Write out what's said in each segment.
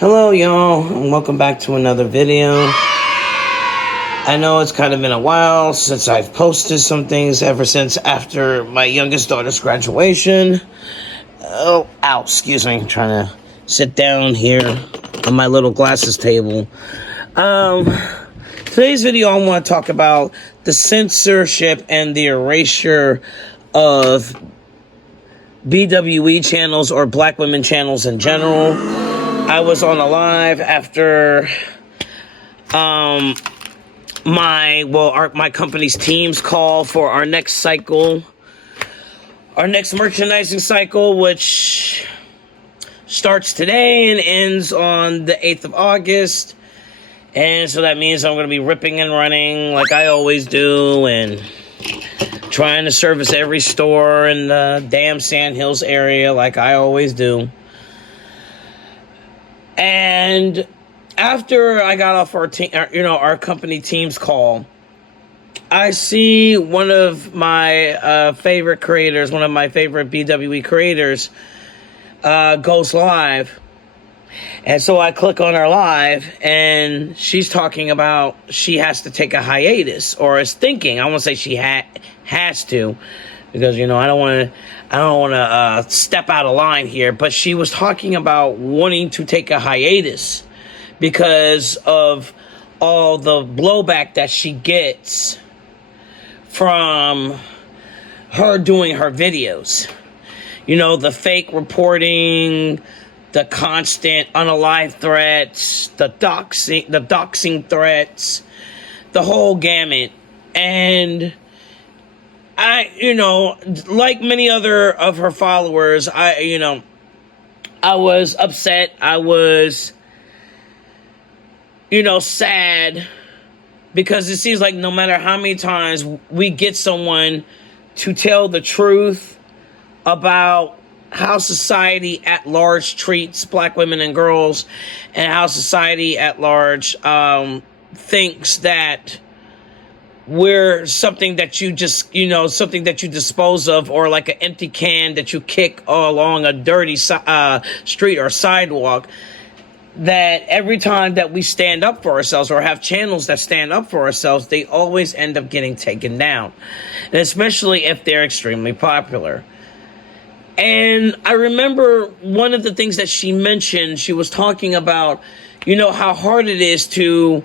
Hello, y'all, and welcome back to another video. I know it's kind of been a while since I've posted some things ever since after my youngest daughter's graduation. Oh, ow, excuse me. I'm trying to sit down here on my little glasses table. Today's video, I want to talk about the censorship and the erasure of BWE channels or Black women channels in general. I was on a live after my company's team's call for our next cycle, our next merchandising cycle, which starts today and ends on the 8th of August. And so that means I'm going to be ripping and running like I always do and trying to service every store in the damn Sand Hills area like I always do. And after I got off our team, our company team's call, I see one of my favorite creators, one of my favorite BWE creators, goes live. And so I click on her live, and she's talking about she has to take a hiatus, or is thinking. I won't say she has to, because I don't want to step out of line here. But she was talking about wanting to take a hiatus because of all the blowback that she gets from her doing her videos. The fake reporting, the constant unalive threats, the doxing threats, the whole gamut. And I, like many other of her followers, I was upset. I was, sad, because it seems like no matter how many times we get someone to tell the truth about how society at large treats Black women and girls, and how society at large thinks that we're something that you just, something that you dispose of, or like an empty can that you kick along a dirty street or sidewalk. That every time that we stand up for ourselves or have channels that stand up for ourselves, they always end up getting taken down, and especially if they're extremely popular. And I remember one of the things that she mentioned, she was talking about, how hard it is to,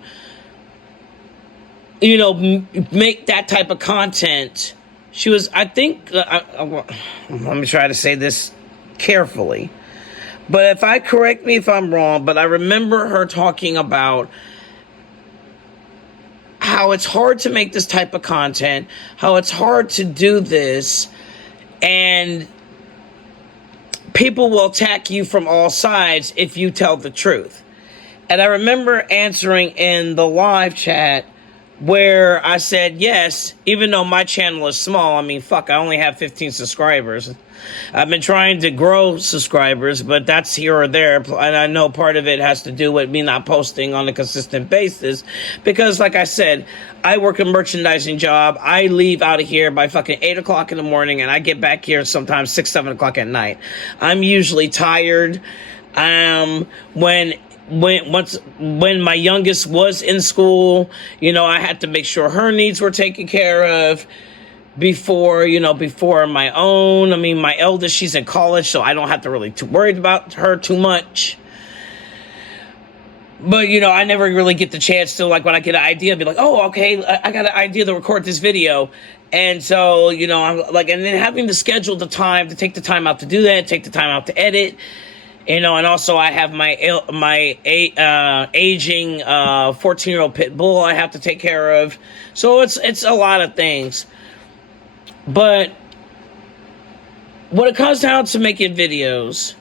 make that type of content. She was, I think, let me try to say this carefully. But correct me if I'm wrong, but I remember her talking about how it's hard to make this type of content, how it's hard to do this, and people will attack you from all sides if you tell the truth. And I remember answering in the live chat where I said, yes, even though my channel is small, I only have 15 subscribers. I've been trying to grow subscribers, but that's here or there. And I know part of it has to do with me not posting on a consistent basis. Because, like I said, I work a merchandising job. I leave out of here by 8 o'clock in the morning, and I get back here sometimes 6, 7 o'clock at night. I'm usually tired. When my youngest was in school, I had to make sure her needs were taken care of before my own. My eldest, she's in college, so I don't have to really worry about her too much. But, I never really get the chance to, when I get an idea, be like, oh, okay, I got an idea to record this video. And so, I'm and then having to schedule the time, to take the time out to do that, take the time out to edit. And also I have my aging 14-year-old pit bull I have to take care of. So it's a lot of things. But when it comes down to making videos,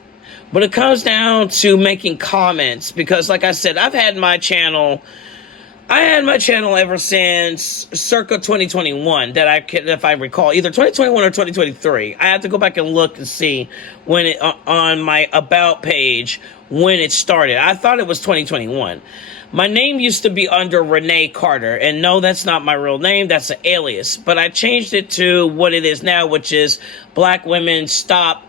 when it comes down to making comments, because like I said, I had my channel ever since circa 2021, if I recall, either 2021 or 2023. I have to go back and look and see when it on my about page when it started. I thought it was 2021. My name used to be under Renee Carter, and no, that's not my real name. That's an alias, but I changed it to what it is now, which is Black Women Stop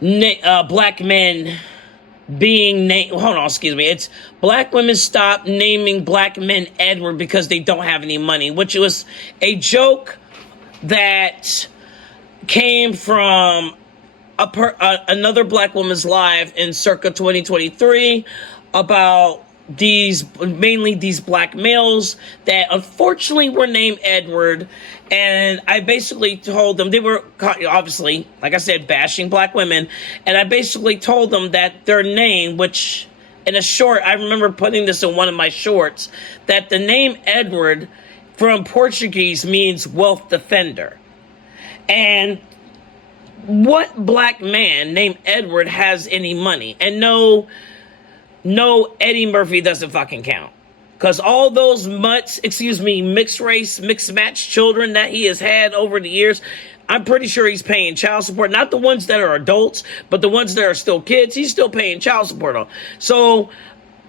Black Men being named. Hold on, excuse me. It's black women stop naming black men Edward because they don't have any money, which was a joke that came from another black woman's live in circa 2023 about mainly these black males that unfortunately were named Edward. And I basically told them, they were obviously, like I said, bashing black women. And I basically told them that their name, which in a short, I remember putting this in one of my shorts, that the name Edward from Portuguese means wealth defender. And what black man named Edward has any money? And no, Eddie Murphy doesn't fucking count. Because all those mixed race, mixed match children that he has had over the years, I'm pretty sure he's paying child support. Not the ones that are adults, but the ones that are still kids, he's still paying child support on. So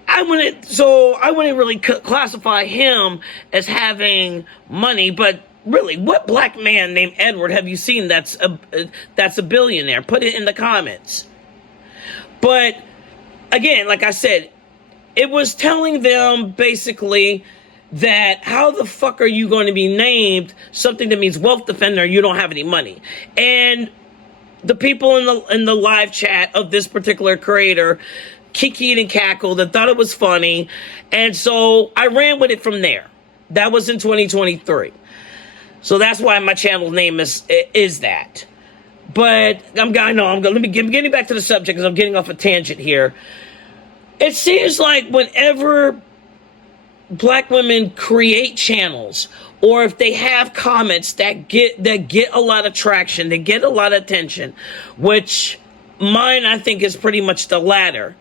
I wouldn't really classify him as having money, but really, what black man named Edward have you seen that's a billionaire? Put it in the comments. But again, like I said, it was telling them basically that how the fuck are you going to be named something that means wealth defender? You don't have any money. And the people in the live chat of this particular creator kikied and cackled and thought it was funny. And so I ran with it from there. That was in 2023. So that's why my channel name is that. But I'm getting back to the subject because I'm getting off a tangent here. It seems like whenever black women create channels, or if they have comments that get a lot of traction, they get a lot of attention, which mine I think is pretty much the latter.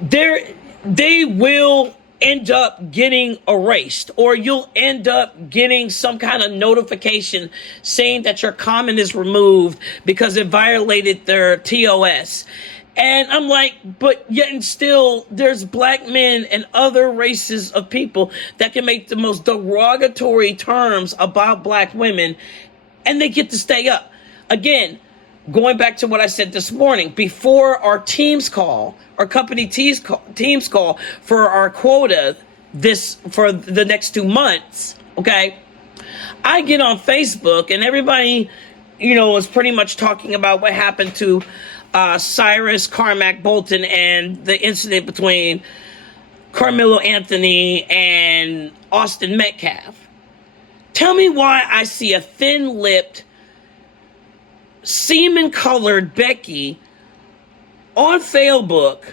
They will end up getting erased, or you'll end up getting some kind of notification saying that your comment is removed because it violated their TOS. And I'm like, but yet and still, there's black men and other races of people that can make the most derogatory terms about black women, and they get to stay up. Again, going back to what I said this morning, before our team's call, our company team's call for our quota for the next 2 months, okay, I get on Facebook and everybody, is pretty much talking about what happened to Cyrus Carmack Bolton and the incident between Carmelo Anthony and Austin Metcalf. Tell me why I see a thin-lipped, semen-colored Becky on Facebook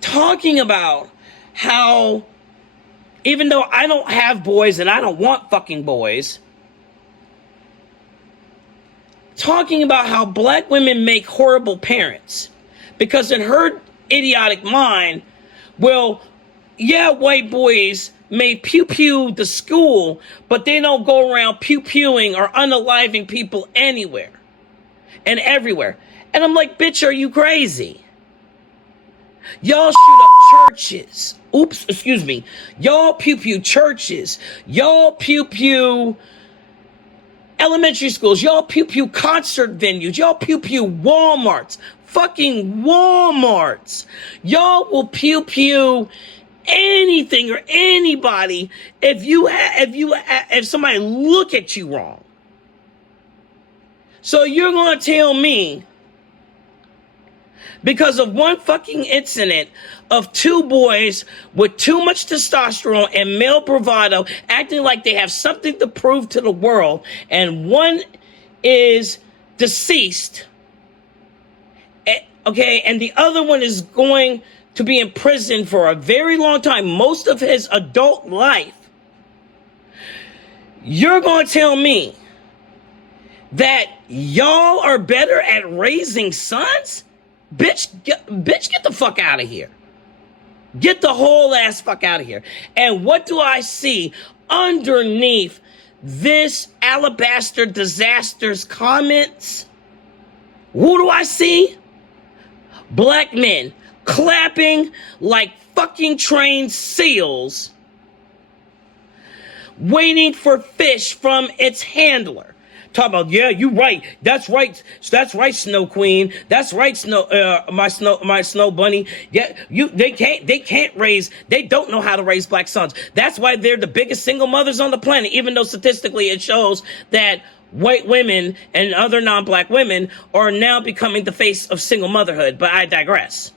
talking about how, even though I don't have boys and I don't want fucking boys, talking about how black women make horrible parents. Because in her idiotic mind, well, yeah, white boys may pew-pew the school, but they don't go around pew-pewing or unaliving people anywhere and everywhere. And I'm like, bitch, are you crazy? Y'all shoot up churches. Oops, excuse me. Y'all pew-pew churches. Y'all pew-pew elementary schools. Y'all pew-pew concert venues. Y'all pew-pew Walmarts. Fucking Walmarts. Y'all will pew-pew anything or anybody if somebody look at you wrong. So you're going to tell me, because of one fucking incident of two boys with too much testosterone and male bravado acting like they have something to prove to the world, and one is deceased, okay, and the other one is going to be in prison for a very long time, most of his adult life, you're going to tell me that y'all are better at raising sons? Bitch, get the fuck out of here. Get the whole ass fuck out of here. And what do I see underneath this Alabaster Disasters comments? Who do I see? Black men clapping like fucking trained seals, waiting for fish from its handler. Talk about, yeah, you right. That's right. That's right, Snow Queen. That's right, my Snow Bunny. Yeah, they don't know how to raise black sons. That's why they're the biggest single mothers on the planet, even though statistically it shows that white women and other non-black women are now becoming the face of single motherhood. But I digress.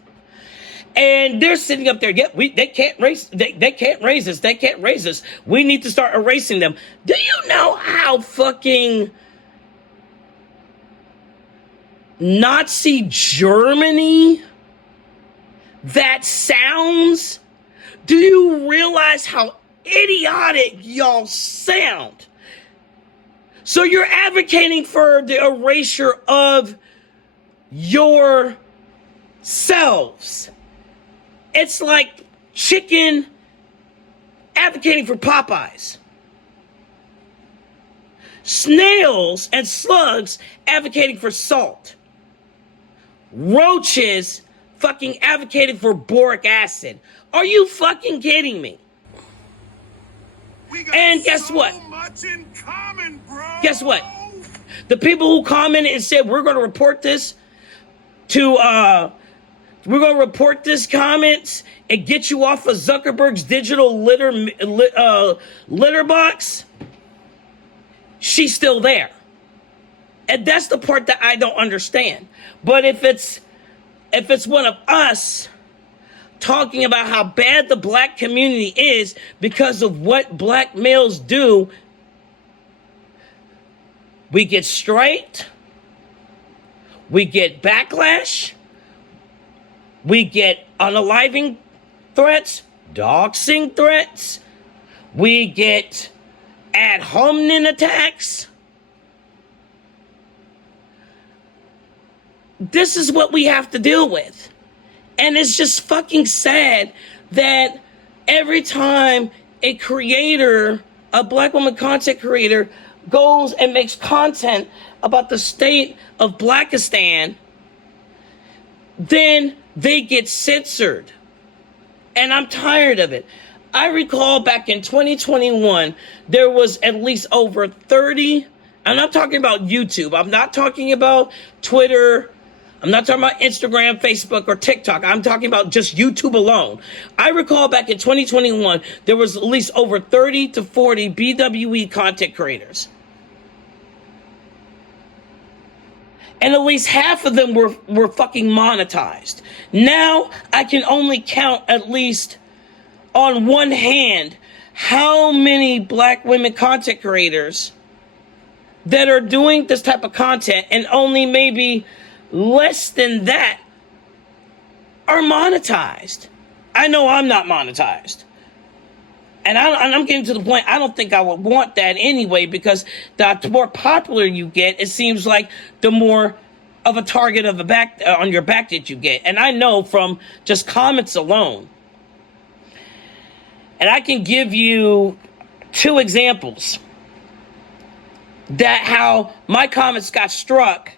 And they're sitting up there, they can't raise us. They can't raise us. We need to start erasing them. Do you know how fucking Nazi Germany that sounds? Do you realize how idiotic y'all sound? So you're advocating for the erasure of yourselves. It's like chicken advocating for Popeyes. Snails and slugs advocating for salt. Roaches fucking advocating for boric acid. Are you fucking kidding me? And guess what? Much in common, bro. Guess what? The people who commented and said, we're going to report this we're going to report this comments and get you off of Zuckerberg's digital litter box. She's still there. And that's the part that I don't understand. But if it's one of us talking about how bad the black community is because of what black males do, we get straight, we get backlash, we get unaliving threats, doxing threats, we get ad hominem attacks. This is what we have to deal with. And it's just fucking sad that every time a creator, a black woman content creator, goes and makes content about the state of Blackistan, then they get censored. And I'm tired of it. I recall back in 2021, there was at least over 30, and I'm talking about YouTube. I'm not talking about Twitter. I'm not talking about Instagram, Facebook, or TikTok. I'm talking about just YouTube alone. I recall back in 2021, there was at least over 30 to 40 BWE content creators. And at least half of them were fucking monetized. Now I can only count at least on one hand how many black women content creators that are doing this type of content, and only maybe less than that are monetized. I know I'm not monetized. And I'm getting to the point, I don't think I would want that anyway, because the more popular you get, it seems like the more of a target of on your back that you get. And I know from just comments alone. And I can give you 2 examples that how my comments got struck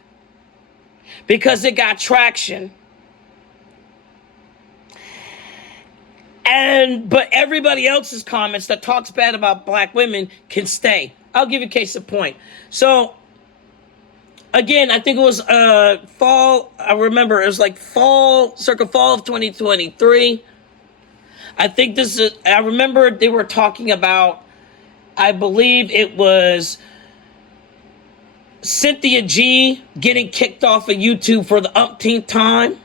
because it got traction. But everybody else's comments that talks bad about black women can stay. I'll give you a case in point. So, again, I think it was fall. I remember it was like circa fall of 2023. I remember they were talking about, I believe it was Cynthia G getting kicked off of YouTube for the umpteenth time.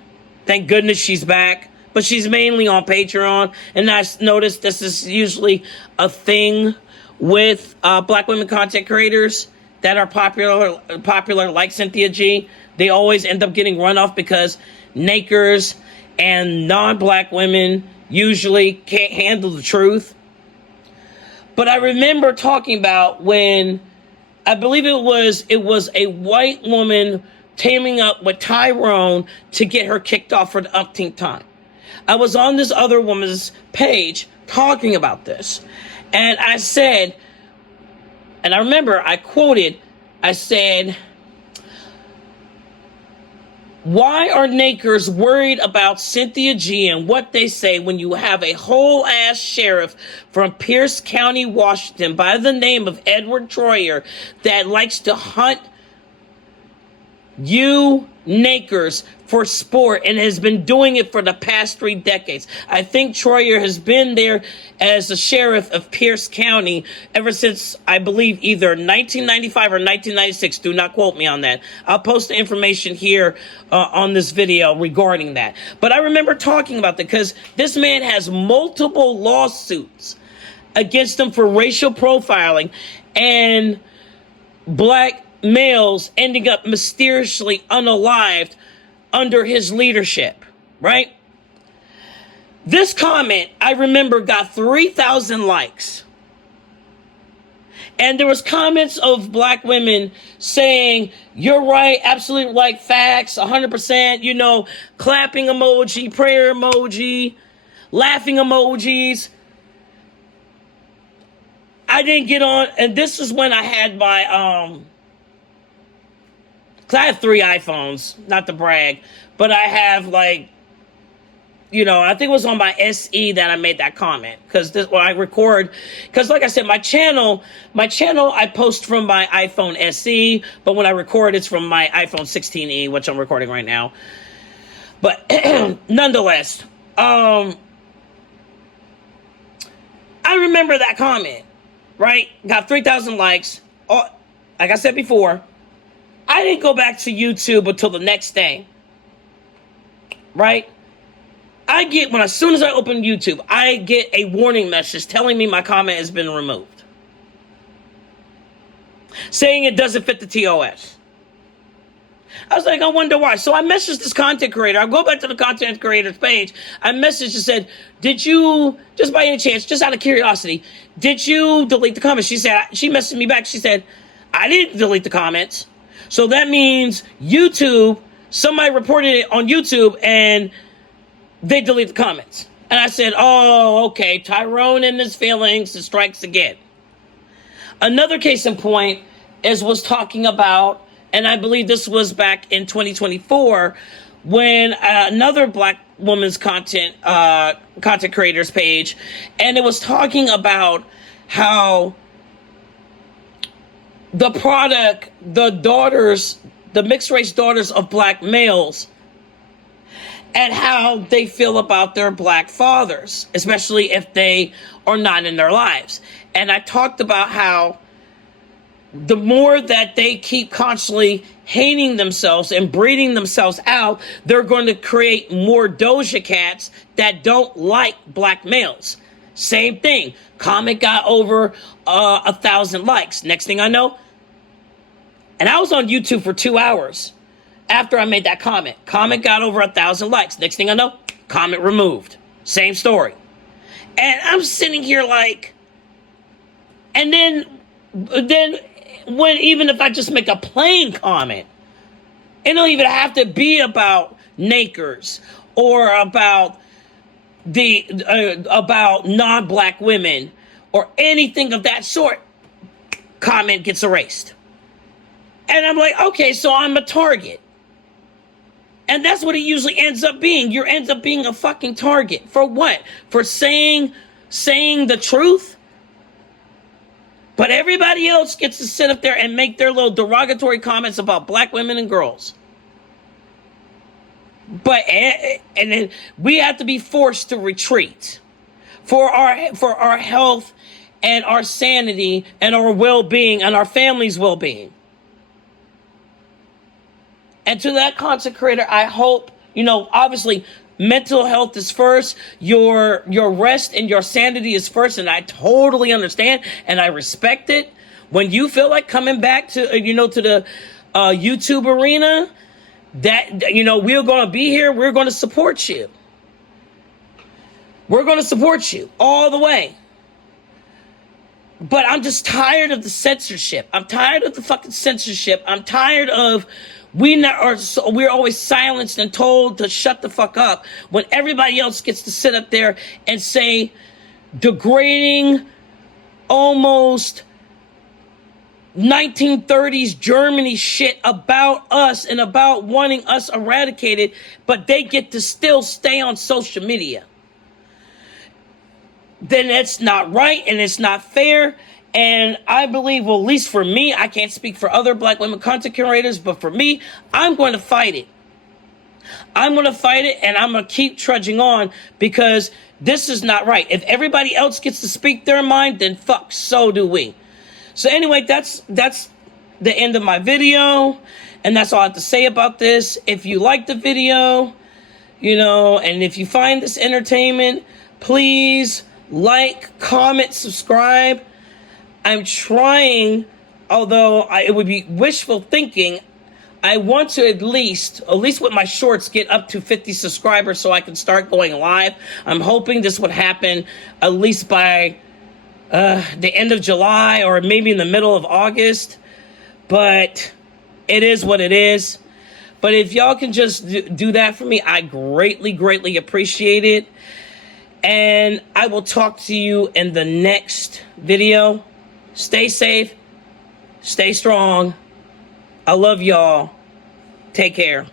Thank goodness she's back. But she's mainly on Patreon. And I noticed this is usually a thing with black women content creators that are popular like Cynthia G. They always end up getting run off because nakers and non-black women usually can't handle the truth. But I remember talking about when, I believe it was a white woman teaming up with Tyrone to get her kicked off for the umpteenth time. I was on this other woman's page talking about this. And I said, and I remember I quoted, I said, Why are Nakers worried about Cynthia G and what they say when you have a whole ass sheriff from Pierce County, Washington, by the name of Edward Troyer, that likes to hunt you Nakers for sport and has been doing it for the past 3 decades? I think Troyer has been there as the sheriff of Pierce County ever since, I believe, either 1995 or 1996. Do not quote me on that. I'll post the information here on this video regarding that. But I remember talking about that because this man has multiple lawsuits against him for racial profiling and black males ending up mysteriously unalived under his leadership, right? This comment, I remember, got 3,000 likes. And there was comments of black women saying, you're right, absolutely, like, facts, 100%, you know, clapping emoji, prayer emoji, laughing emojis. I didn't get on, and this is when I had my, because I have 3 iPhones, not to brag, but I have, like, you know, I think it was on my SE that I made that comment. Because this, when I record, because like I said, my channel, I post from my iPhone SE, but when I record, it's from my iPhone 16e, which I'm recording right now. But nonetheless, I remember that comment, right? Got 3,000 likes. Oh, like I said before, I didn't go back to YouTube until the next day, right? I get, as soon as I open YouTube, I get a warning message telling me my comment has been removed, saying it doesn't fit the TOS. I was like, I wonder why. So I messaged this content creator. I go back to the content creator's page. I messaged and said, did you, just by any chance, just out of curiosity, did you delete the comments? She said, she messaged me back. She said, I didn't delete the comments. So that means YouTube, somebody reported it on YouTube and they delete the comments. And I said, oh, okay, Tyrone and his feelings and strikes again. Another case in point was talking about, and I believe this was back in 2024, when another black woman's content creators page, and it was talking about how the product, the mixed race daughters of black males, and how they feel about their black fathers, especially if they are not in their lives. And I talked about how the more that they keep constantly hating themselves and breeding themselves out, they're going to create more Doja Cats that don't like black males. Same thing. Comment got over 1,000 likes. Next thing I know, and I was on YouTube for 2 hours after I made that comment. Comment got over 1,000 likes. Next thing I know, comment removed. Same story. And I'm sitting here like, and then when, even if I just make a plain comment, it don't even have to be about Nakers or about about non-black women or anything of that sort, comment gets erased. And I'm like, okay, so I'm a target. And that's what it usually ends up being. You ends up being a fucking target. For what? For saying the truth? But everybody else gets to sit up there and make their little derogatory comments about black women and girls. But, and then we have to be forced to retreat for our health and our sanity and our well-being and our family's well-being. And to that content creator, I hope, obviously mental health is first, your rest and your sanity is first, and I totally understand and I respect it. When you feel like coming back to, to the YouTube arena, that, we're going to be here, we're going to support you. We're going to support you all the way. But I'm just tired of the censorship. I'm tired of the fucking censorship. I'm tired of we're always silenced and told to shut the fuck up when everybody else gets to sit up there and say degrading, almost 1930s Germany shit about us and about wanting us eradicated, but they get to still stay on social media. Then it's not right and it's not fair. And I believe, well, at least for me, I can't speak for other Black women content curators, but for me, I'm going to fight it. I'm going to fight it, and I'm going to keep trudging on, because this is not right. If everybody else gets to speak their mind, then fuck, so do we. So anyway, that's the end of my video, and that's all I have to say about this. If you like the video, and if you find this entertainment, please like, comment, subscribe. I'm trying, although it would be wishful thinking, I want to at least with my shorts, get up to 50 subscribers so I can start going live. I'm hoping this would happen at least by the end of July, or maybe in the middle of August. But it is what it is. But if y'all can just do that for me, I greatly, greatly appreciate it. And I will talk to you in the next video. Stay safe. Stay strong. I love y'all. Take care.